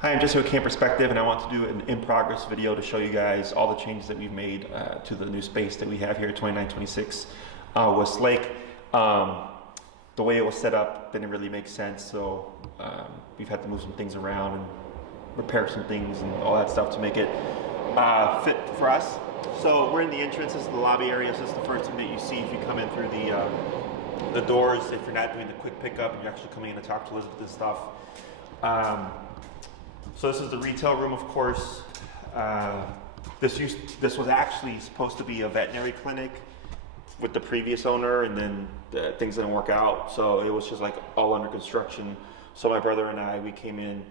Hi, I'm just here with Camp Perspective, and I want to do an in-progress video to show you guys all the changes that we've made to the new space that we have here at 2926 West Lake. The way it was set up didn't really make sense, so we've had to move some things around and repair some things and all that stuff to make it fit for us. So we're in the entrance. This is the lobby area. So this is the first thing that you see if you come in through the doors. If you're not doing the quick pickup and you're actually coming in to talk to Elizabeth and stuff. So this is the retail room, of course. This was actually supposed to be a veterinary clinic with the previous owner, and then things didn't work out. So it was just like all under construction. So my brother and I, we came in,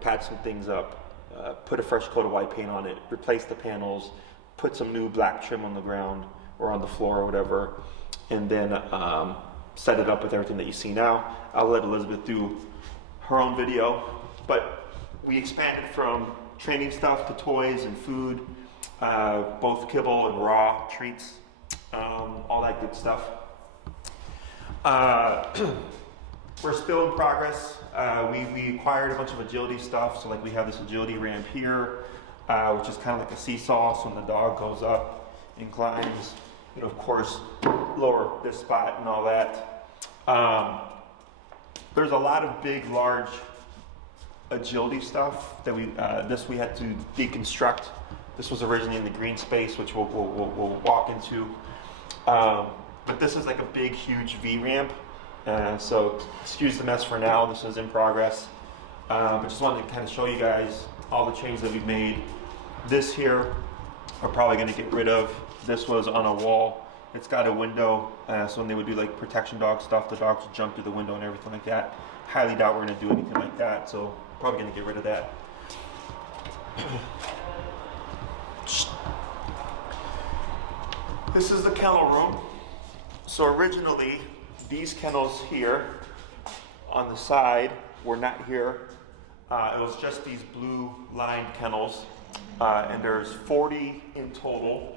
patched some things up, put a fresh coat of white paint on it, replaced the panels, put some new black trim on the ground or on the floor or whatever, and then set it up with everything that you see now. I'll let Elizabeth do her own video, but we expanded from training stuff to toys and food, both kibble and raw treats, all that good stuff. We're still in progress. We acquired a bunch of agility stuff. So like we have this agility ramp here, which is kind of like a seesaw. So when the dog goes up and climbs, you know, of course, lower this spot and all that. There's a lot of big, large agility stuff that we had to deconstruct. This was originally in the green space, which we'll walk into. But this is like a big, huge V ramp. So excuse the mess for now. This is in progress. But just wanted to kind of show you guys all the changes that we've made. This here, we're probably going to get rid of. This was on a wall. It's got a window, so when they would do like protection dog stuff, the dogs would jump through the window and everything like that. Highly doubt we're going to do anything like that, so probably going to get rid of that. This is the kennel room. So originally, these kennels here on the side were not here. It was just these blue lined kennels, and there's 40 in total.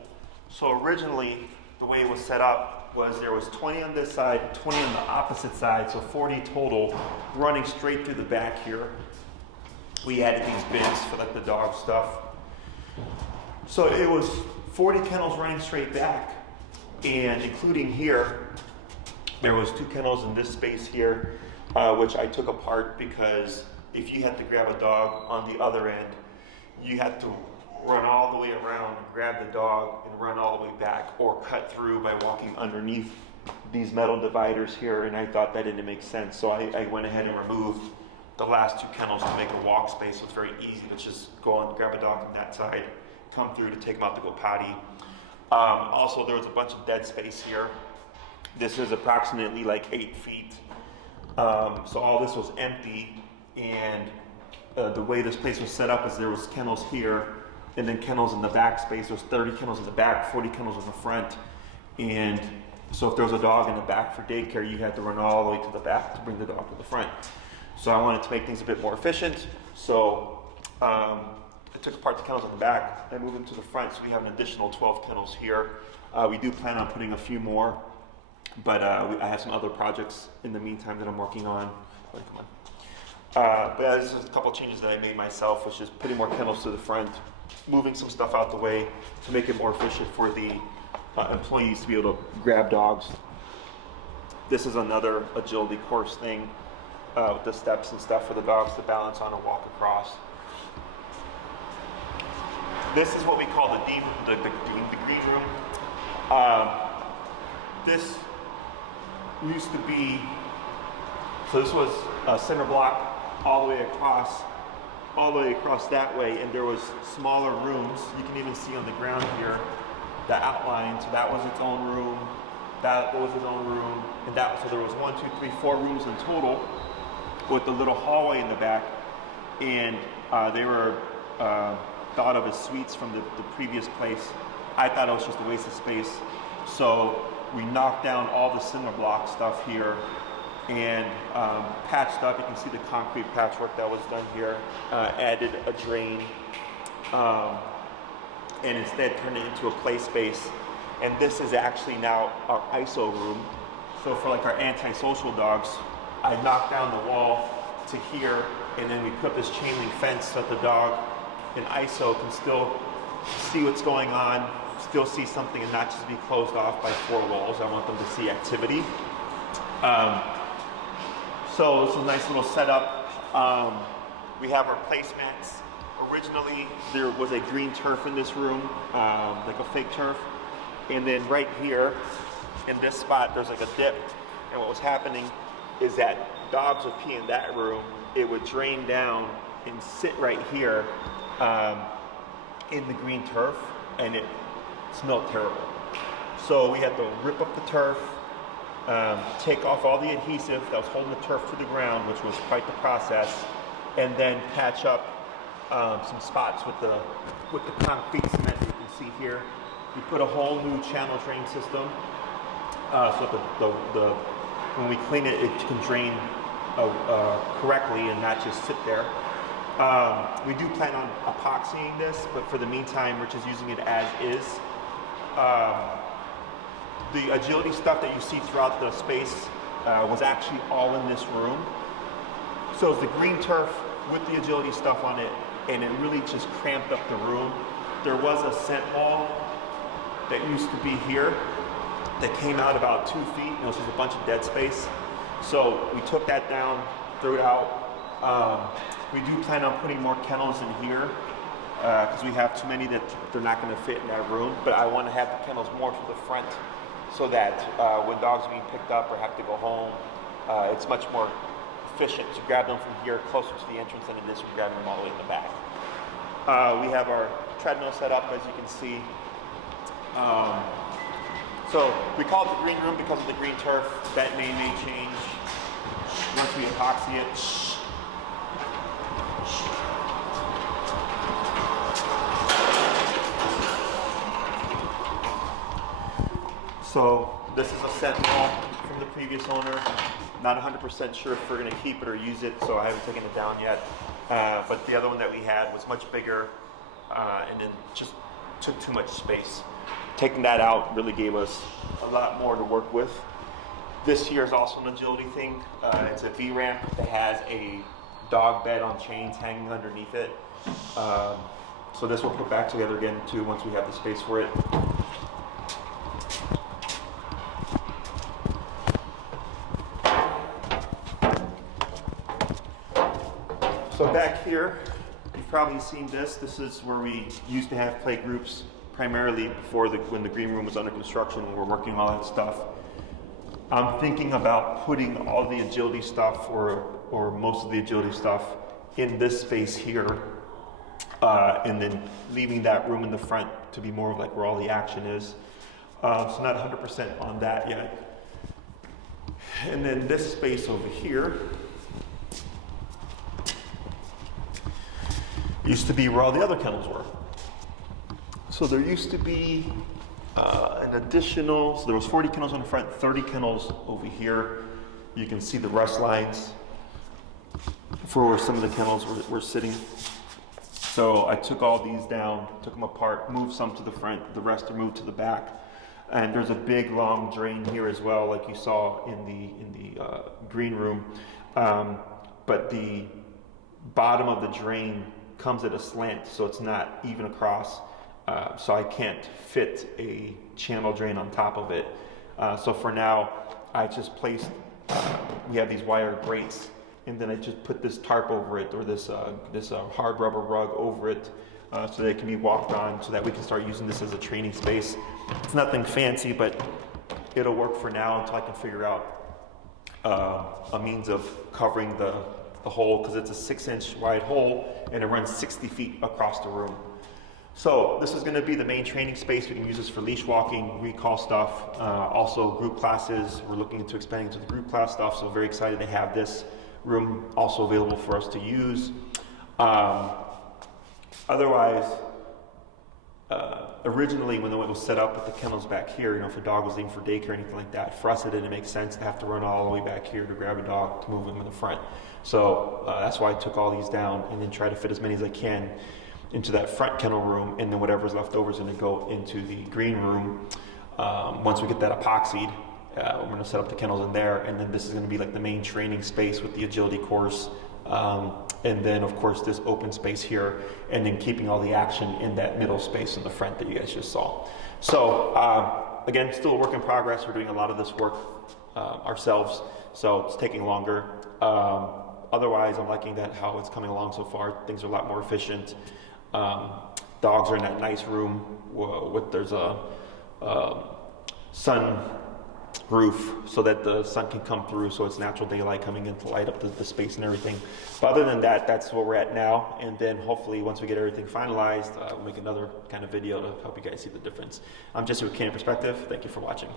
So originally, the way it was set up was there was 20 on this side, 20 on the opposite side, so 40 total running straight through the back here. We added these bins for like the dog stuff. So it was 40 kennels running straight back, and including here, there was 2 kennels in this space here, which I took apart because if you had to grab a dog on the other end, you had to run all the way around, grab the dog, and run all the way back, or cut through by walking underneath these metal dividers here, and I thought that didn't make sense. So I went ahead and removed the last 2 kennels to make a walk space, so it's very easy to just go and grab a dog from that side, come through to take them out to go potty. Also, there was a bunch of dead space here. This is approximately like 8 feet. So all this was empty, and the way this place was set up is there was kennels here, and then kennels in the back space. There's 30 kennels in the back, 40 kennels in the front. And so if there was a dog in the back for daycare, you had to run all the way to the back to bring the dog to the front. So I wanted to make things a bit more efficient. So I took apart the kennels in the back and moved them to the front. So we have an additional 12 kennels here. We do plan on putting a few more, but I have some other projects in the meantime that I'm working on. Come on. But yeah, this is a couple changes that I made myself, which is putting more kennels to the front, moving some stuff out the way to make it more efficient for the employees to be able to grab dogs. This is another agility course thing with the steps and stuff for the dogs to balance on and walk across. This is what we call the green room. This used to be, so this was a center block all the way across that way, and there was smaller rooms. You can even see on the ground here the outline. So that was its own room, that was its own room, and so there was 1, 2, 3, 4 rooms in total with a little hallway in the back, and they were thought of as suites from the previous place. I thought it was just a waste of space, so we knocked down all the cinder block stuff here and patched up. You can see the concrete patchwork that was done here, added a drain, and instead turned it into a play space. And this is actually now our ISO room. So for like our antisocial dogs, I knocked down the wall to here and then we put this chain link fence so that the dog in ISO can still see what's going on, still see something, and not just be closed off by four walls. I want them to see activity. So it's a nice little setup. We have our placemats. Originally, there was a green turf in this room, like a fake turf. And then right here, in this spot, there's like a dip. And what was happening is that dogs would pee in that room. It would drain down and sit right here in the green turf, and it smelled terrible. So we had to rip up the turf, take off all the adhesive that was holding the turf to the ground, which was quite the process, and then patch up some spots with the concrete cement that you can see here. We put a whole new channel drain system, so when we clean it, it can drain correctly and not just sit there. We do plan on epoxying this, but for the meantime, we're just using it as is. The agility stuff that you see throughout the space was actually all in this room. So it's the green turf with the agility stuff on it, and it really just cramped up the room. There was a scent wall that used to be here that came out about 2 feet, and it was just a bunch of dead space. So we took that down, threw it out. We do plan on putting more kennels in here because we have too many that they're not going to fit in that room. But I want to have the kennels more to the front so that when dogs are being picked up or have to go home, it's much more efficient to grab them from here closer to the entrance than it is from grabbing them all the way in the back. We have our treadmill set up, as you can see. So we call it the green room because of the green turf. That name may change once we epoxy it. So this is a Sentinel from the previous owner. Not 100% sure if we're going to keep it or use it, so I haven't taken it down yet. But the other one that we had was much bigger and then just took too much space. Taking that out really gave us a lot more to work with. This here is also an agility thing. It's a V-ramp that has a dog bed on chains hanging underneath it. So this we'll put back together again too once we have the space for it. So back here, you've probably seen this. This is where we used to have play groups primarily before when the green room was under construction and we're working on all that stuff. I'm thinking about putting all the agility stuff or most of the agility stuff in this space here and then leaving that room in the front to be more of like where all the action is. So not 100% on that yet. And then this space over here used to be where all the other kennels were. So there used to be an additional, so there was 40 kennels on the front, 30 kennels over here. You can see the rust lines for where some of the kennels were sitting. So I took all these down, took them apart, moved some to the front, the rest are moved to the back. And there's a big long drain here as well, like you saw in the green room. But the bottom of the drain comes at a slant, so it's not even across. So I can't fit a channel drain on top of it. So for now, I just placed, we have these wire grates, and then I just put this tarp over it, or this hard rubber rug over it, so that it can be walked on, so that we can start using this as a training space. It's nothing fancy, but it'll work for now until I can figure out a means of covering the hole, because it's a 6-inch wide hole, and it runs 60 feet across the room. So this is going to be the main training space. We can use this for leash walking, recall stuff, also group classes. We're looking into expanding to the group class stuff, so very excited to have this room also available for us to use. Otherwise, originally when it was set up with the kennels back here, if a dog was leaving for daycare or anything like that, for us it didn't make sense to have to run all the way back here to grab a dog to move him in the front. So that's why I took all these down and then try to fit as many as I can into that front kennel room, and then whatever's left over is going to go into the green room. Once we get that epoxied, we're going to set up the kennels in there, and then this is going to be like the main training space with the agility course, and then of course this open space here, and then keeping all the action in that middle space in the front that you guys just saw. So again, still a work in progress. We're doing a lot of this work ourselves, so it's taking longer. Otherwise, I'm liking that how it's coming along so far. Things are a lot more efficient. Dogs are in that nice room with there's a sun roof so that the sun can come through, so it's natural daylight coming in to light up the space and everything. But other than that, that's where we're at now, and then hopefully once we get everything finalized, we'll make another kind of video to help you guys see the difference. I'm Jesse with Canine Perspective. Thank you for watching.